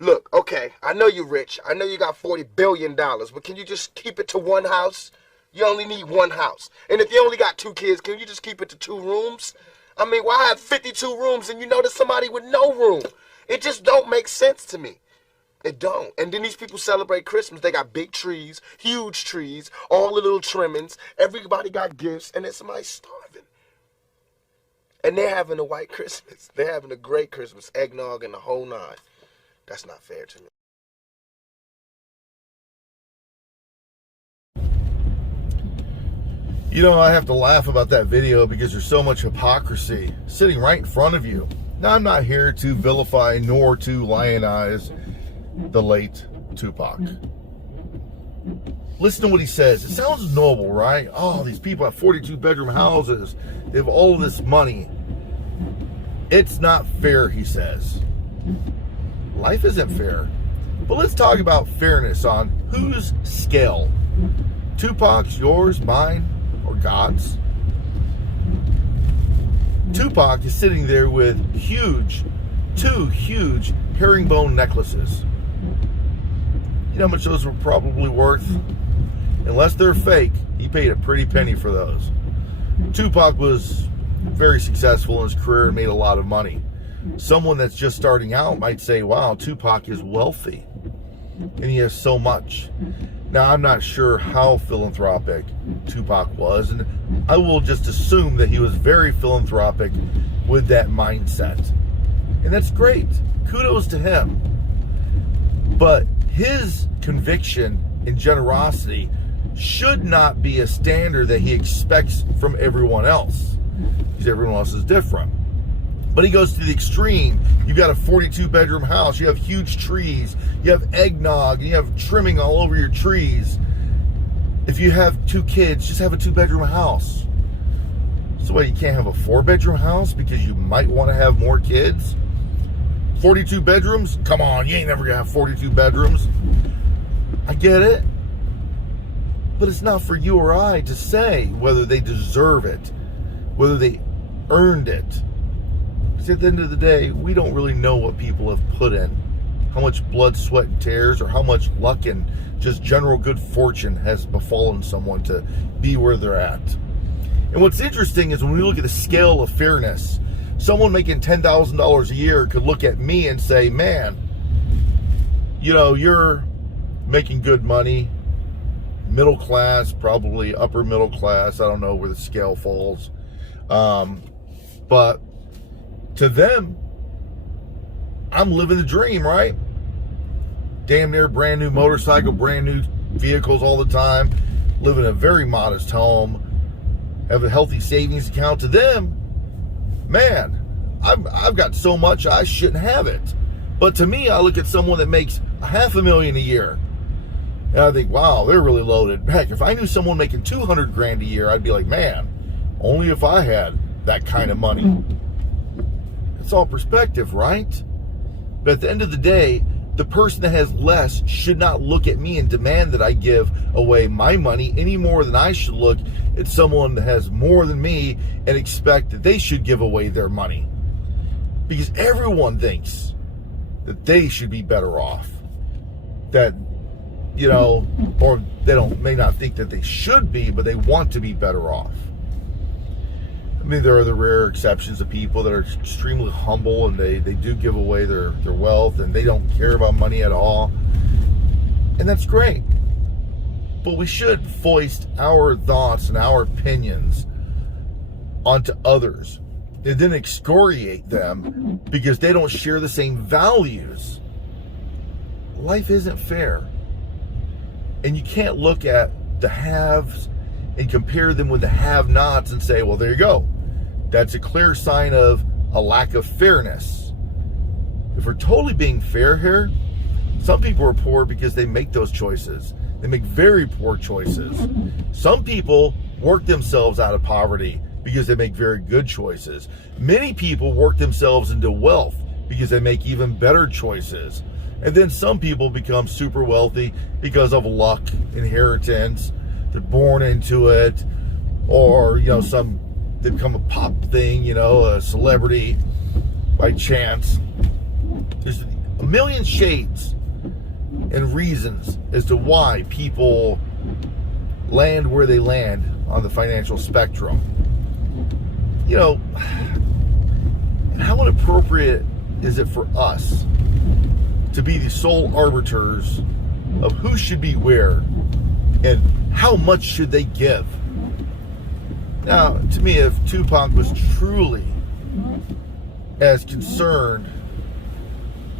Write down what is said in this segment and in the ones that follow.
Look, okay, I know you're rich. I know you got $40 billion, but can you just keep it to one house? You only need one house. And if you only got two kids, can you just keep it to two rooms? I mean, why have 52 rooms and you know there's somebody with no room? It just don't make sense to me. It don't. And then these people celebrate Christmas. They got big trees, huge trees, all the little trimmings. Everybody got gifts, and then somebody's starving. And they're having a white Christmas. They're having a great Christmas, eggnog and the whole nine. That's not fair to me. You know, I have to laugh about that video because there's so much hypocrisy sitting right in front of you. Now, I'm not here to vilify nor to lionize the late Tupac. Listen to what he says. It sounds noble, right? Oh, these people have 42-bedroom houses. They have all of this money. It's not fair, he says. Life isn't fair. But let's talk about fairness on whose scale. Tupac's, yours, mine, or God's? Tupac is sitting there with two huge herringbone necklaces. You know how much those were probably worth? Unless they're fake, he paid a pretty penny for those. Tupac was very successful in his career and made a lot of money. Someone that's just starting out might say, wow, Tupac is wealthy and he has so much. Now, I'm not sure how philanthropic Tupac was, and I will just assume that he was very philanthropic with that mindset. And that's great. Kudos to him. But his conviction and generosity should not be a standard that he expects from everyone else, because everyone else is different. But he goes to the extreme. You've got a 42-bedroom house. You have huge trees. You have eggnog. And you have trimming all over your trees. If you have two kids, just have a 2-bedroom house. So what, you can't have a 4-bedroom house because you might want to have more kids? 42 bedrooms? Come on, you ain't never going to have 42 bedrooms. I get it. But it's not for you or I to say whether they deserve it, whether they earned it. At the end of the day, we don't really know what people have put in, how much blood, sweat, and tears, or how much luck and just general good fortune has befallen someone to be where they're at. And what's interesting is when we look at the scale of fairness, someone making $10,000 a year could look at me and say, man, you know, you're making good money, middle class, probably upper middle class, I don't know where the scale falls, but to them, I'm living the dream, right? Damn near brand new motorcycle, brand new vehicles all the time, live in a very modest home, have a healthy savings account. To them, man, I've got so much I shouldn't have it. But to me, I look at someone that makes $500,000 a year, and I think, wow, they're really loaded. Heck, if I knew someone making $200,000 a year, I'd be like, man, only if I had that kind of money. It's all perspective, right? But at the end of the day, the person that has less should not look at me and demand that I give away my money any more than I should look at someone that has more than me and expect that they should give away their money. Because everyone thinks that they should be better off. That, you know, or they may not think that they should be, but they want to be better off. I mean, there are the rare exceptions of people that are extremely humble and they do give away their wealth and they don't care about money at all. And that's great. But we should foist our thoughts and our opinions onto others and then excoriate them because they don't share the same values. Life isn't fair. And you can't look at the haves and compare them with the have-nots and say, well, there you go. That's a clear sign of a lack of fairness. If we're totally being fair here, some people are poor because they make those choices. They make very poor choices. Some people work themselves out of poverty because they make very good choices. Many people work themselves into wealth because they make even better choices. And then some people become super wealthy because of luck, inheritance, they're born into it, or, you know, they become a pop thing, you know, a celebrity by chance. There's a a million shades and reasons as to why people land where they land on the financial spectrum. You know, how inappropriate is it for us to be the sole arbiters of who should be where and how much should they give? Now, to me, if Tupac was truly as concerned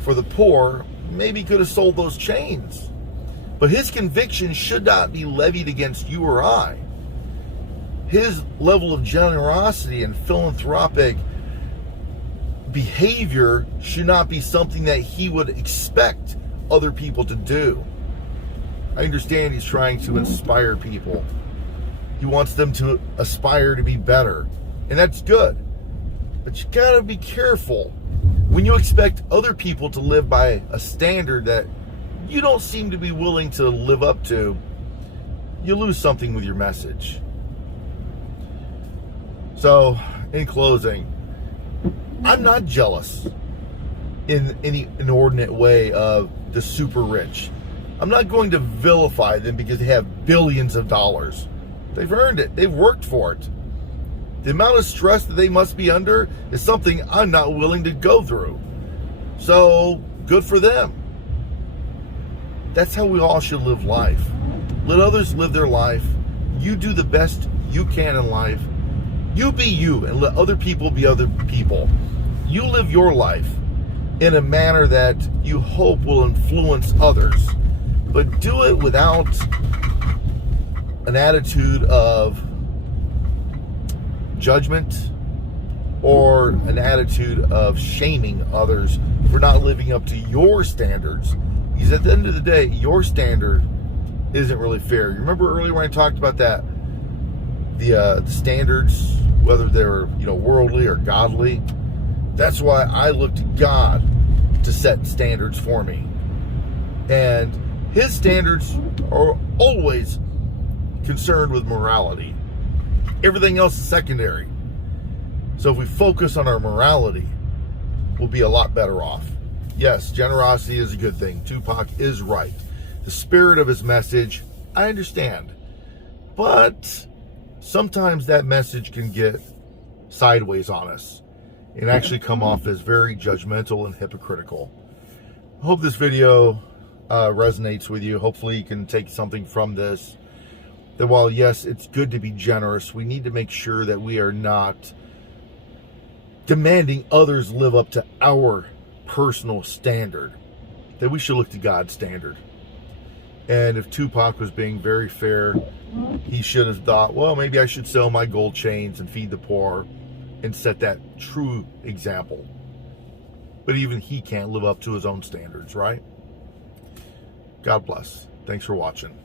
for the poor, maybe he could have sold those chains. But his conviction should not be levied against you or I. His level of generosity and philanthropic behavior should not be something that he would expect other people to do. I understand he's trying to inspire people. He wants them to aspire to be better, and that's good. But you gotta be careful when you expect other people to live by a standard that you don't seem to be willing to live up to. You lose something with your message. So, in closing, I'm not jealous in any inordinate way of the super rich. I'm not going to vilify them because they have billions of dollars. They've earned it. They've worked for it. The amount of stress that they must be under is something I'm not willing to go through. So, good for them. That's how we all should live life. Let others live their life. You do the best you can in life. You be you and let other people be other people. You live your life in a manner that you hope will influence others. But do it without an attitude of judgment or an attitude of shaming others for not living up to your standards. Because at the end of the day, your standard isn't really fair. You remember earlier when I talked about that, the standards, whether they're worldly or godly. That's why I look to God to set standards for me, and His standards are always concerned with morality. Everything else is secondary. So if we focus on our morality, we'll be a lot better off. Yes, generosity is a good thing. Tupac is right. The spirit of his message, I understand. But sometimes that message can get sideways on us and actually come off as very judgmental and hypocritical. I hope this video resonates with you. Hopefully you can take something from this. That while, yes, it's good to be generous, we need to make sure that we are not demanding others live up to our personal standard. That we should look to God's standard. And if Tupac was being very fair, he should have thought, well, maybe I should sell my gold chains and feed the poor and set that true example. But even he can't live up to his own standards, right? God bless. Thanks for watching.